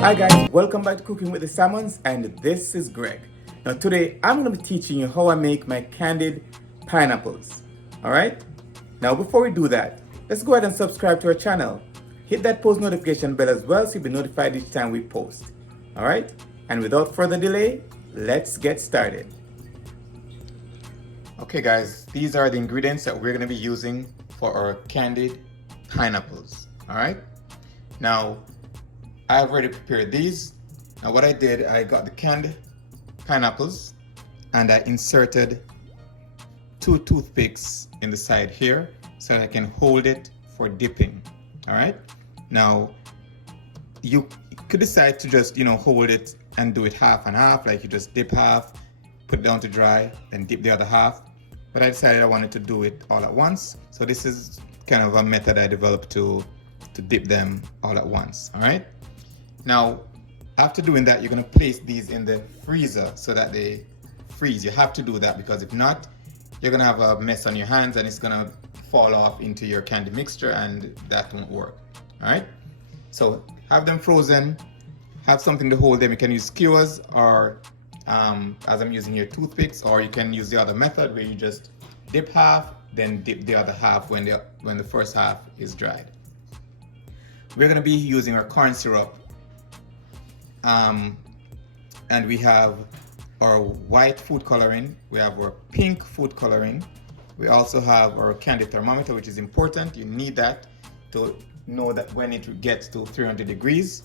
Hi guys, welcome back to Cooking with the Salmons, and this is Greg. Now today I'm going to be teaching you how I make my candied pineapples. Alright? Now before we do that, let's go ahead and subscribe to our channel. Hit that post notification bell as well so you'll be notified each time we post. Alright? And without further delay, let's get started. Okay guys, these are the ingredients that we're going to be using for our candied pineapples. Alright? Now, I've already prepared these. Now what I did, I got the canned pineapples and I inserted 2 toothpicks in the side here so that I can hold it for dipping. Alright? Now, you could decide to just, hold it and do it half and half, like you just dip half, put it down to dry, then dip the other half. But I decided I wanted to do it all at once. So this is kind of a method I developed to dip them all at once. Alright? Now, after doing that, you're going to place these in the freezer so that they freeze. You have to do that because if not, you're going to have a mess on your hands and it's going to fall off into your candy mixture and that won't work. All right? So have them frozen, have something to hold them. You can use skewers or, as I'm using here, toothpicks, or you can use the other method where you just dip half, then dip the other half when the first half is dried. We're going to be using our corn syrup. And we have our white food coloring, we have our pink food coloring, we also have our candy thermometer, which is important. You need that to know that when it gets to 300 degrees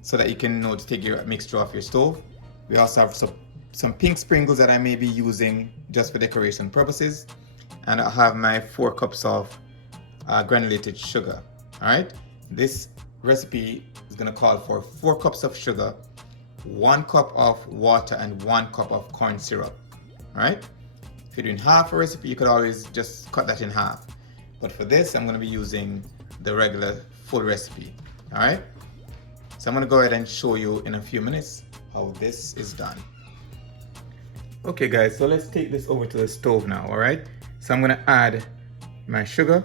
so that you can know to take your mixture off your stove. We also have some pink sprinkles that I may be using just for decoration purposes, and I have my 4 cups of granulated sugar. All right, this recipe is going to call for 4 cups of sugar, 1 cup of water, and 1 cup of corn syrup. All right. If you're doing half a recipe, you could always just cut that in half. But for this, I'm going to be using the regular full recipe. All right. So I'm going to go ahead and show you in a few minutes how this is done. Okay guys, so let's take this over to the stove now. All right. So I'm going to add my sugar.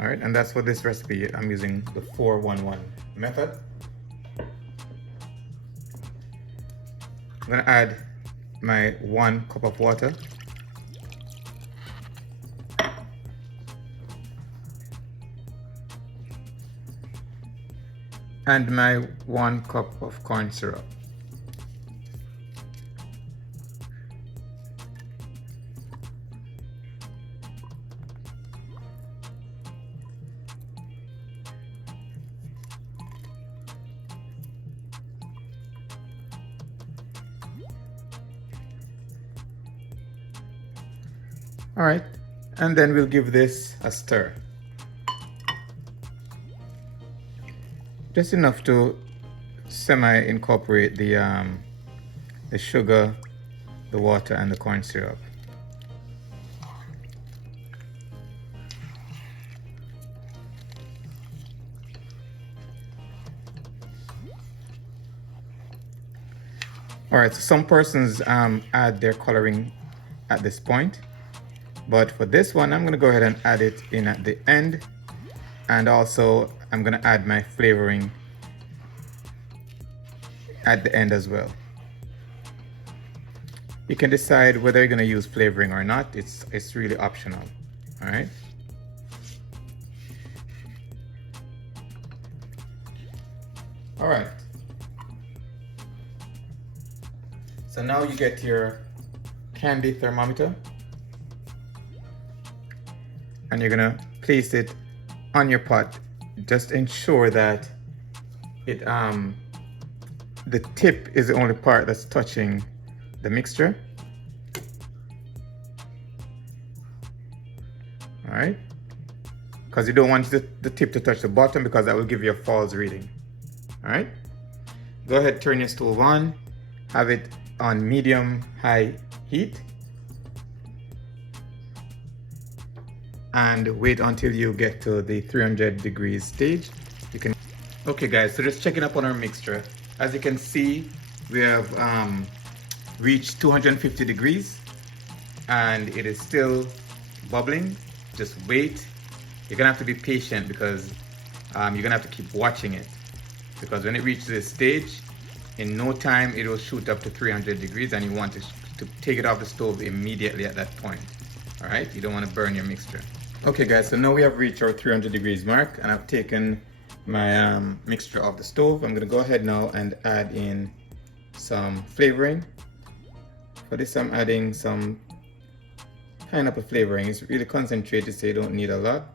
All right, and that's for this recipe. I'm using the 4-1-1 method. I'm gonna add my 1 cup of water. And my 1 cup of corn syrup. All right, and then we'll give this a stir. Just enough to semi-incorporate the sugar, the water, and the corn syrup. All right, so some persons add their coloring at this point. But for this one, I'm going to go ahead and add it in at the end. And also, I'm going to add my flavoring at the end as well. You can decide whether you're going to use flavoring or not. It's really optional. All right. All right. So now you get your candy thermometer. And you're gonna place it on your pot. Just ensure that the tip is the only part that's touching the mixture. All right, because you don't want the tip to touch the bottom because that will give you a false reading. All right, go ahead, turn your stove on, have it on medium-high heat. And wait until you get to the 300 degrees stage. You can. Okay guys, so just checking up on our mixture. As you can see, we have reached 250 degrees and it is still bubbling. Just wait. you're gonna have to be patient because you're gonna have to keep watching it, because when it reaches this stage, in no time it will shoot up to 300 degrees, and you want to take it off the stove immediately at that point. All right, you don't want to burn your mixture. Okay guys, so now we have reached our 300 degrees mark, and I've taken my mixture off the stove. I'm gonna go ahead now and add in some flavoring. For this I'm adding some pineapple flavoring. It's really concentrated, so you don't need a lot.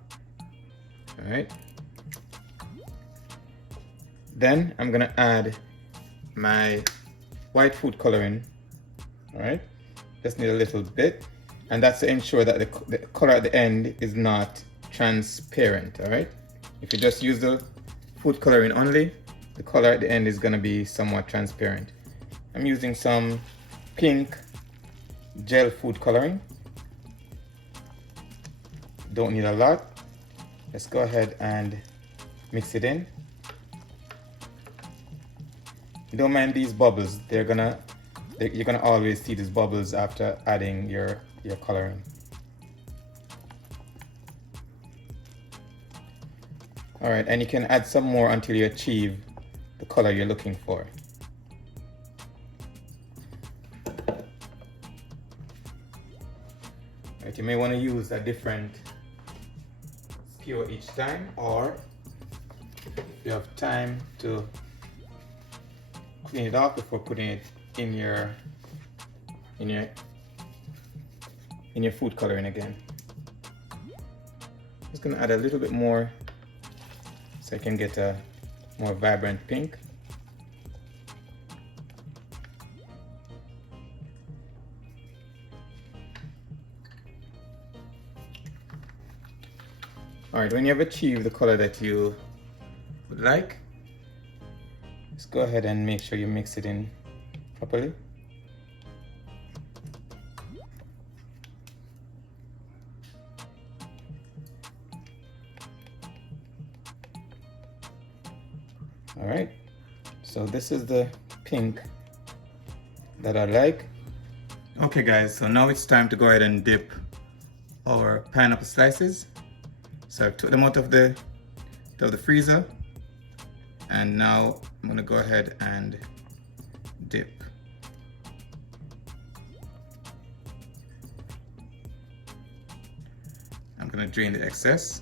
All right. Then I'm gonna add my white food coloring. All right, just need a little bit, and that's to ensure that the color at the end is not transparent. All right, if you just use the food coloring only, the color at the end is gonna be somewhat transparent. I'm using some pink gel food coloring. Don't need a lot. Let's go ahead and mix it in. Don't mind these bubbles. You're gonna always see these bubbles after adding your coloring. All right, and you can add some more until you achieve the color you're looking for. Right, you may want to use a different skewer each time, or if you have time to clean it off before putting it in your food coloring again. Just gonna add a little bit more so I can get a more vibrant pink. All right, when you have achieved the color that you would like, just go ahead and make sure you mix it in properly. All right, so this is the pink that I like. Okay guys, so now it's time to go ahead and dip our pineapple slices. So I took them out of the freezer, and now I'm gonna go ahead and dip. I'm gonna drain the excess.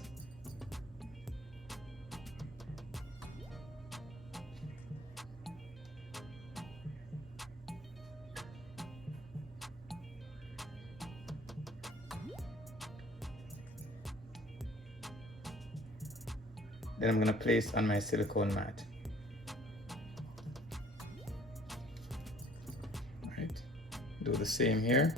Then I'm gonna place on my silicone mat. All right, do the same here.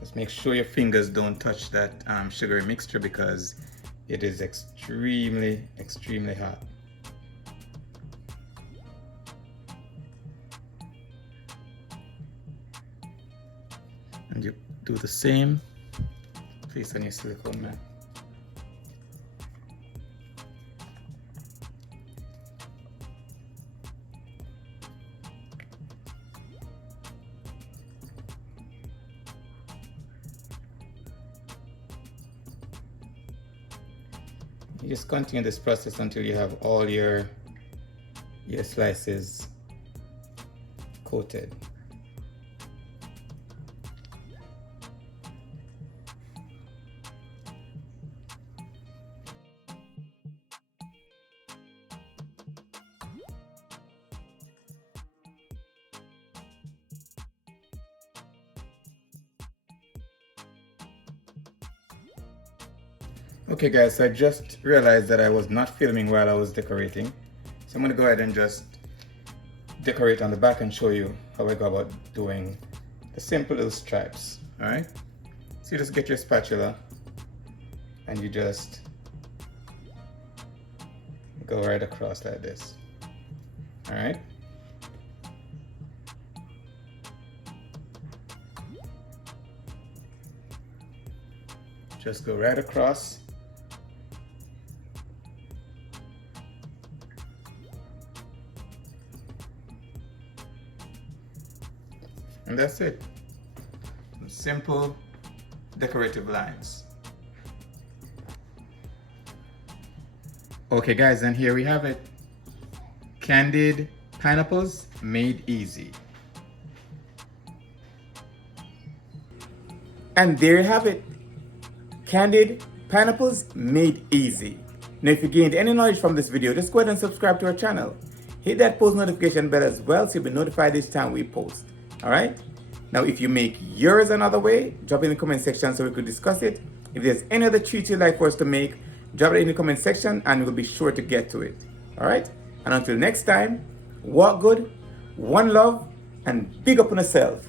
Just make sure your fingers don't touch that sugary mixture, because it is extremely hot. And you do the same. Place on your silicone mat. You just continue this process until you have all your slices coated. Okay guys, so I just realized that I was not filming while I was decorating. So I'm gonna go ahead and just decorate on the back and show you how I go about doing the simple little stripes. All right, so you just get your spatula and you just go right across like this. All right. Just go right across. And that's it. simple decorative lines. Okay guys, and here we have it. Candied pineapples made easy. And there you have it. Candied pineapples made easy. Now if you gained any knowledge from this video, just go ahead and subscribe to our channel. Hit that post notification bell as well so you'll be notified each time we post. Alright? Now if you make yours another way, drop it in the comment section so we could discuss it. If there's any other treats you'd like for us to make, drop it in the comment section and we'll be sure to get to it. Alright? And until next time, walk good, one love, and big up on yourself.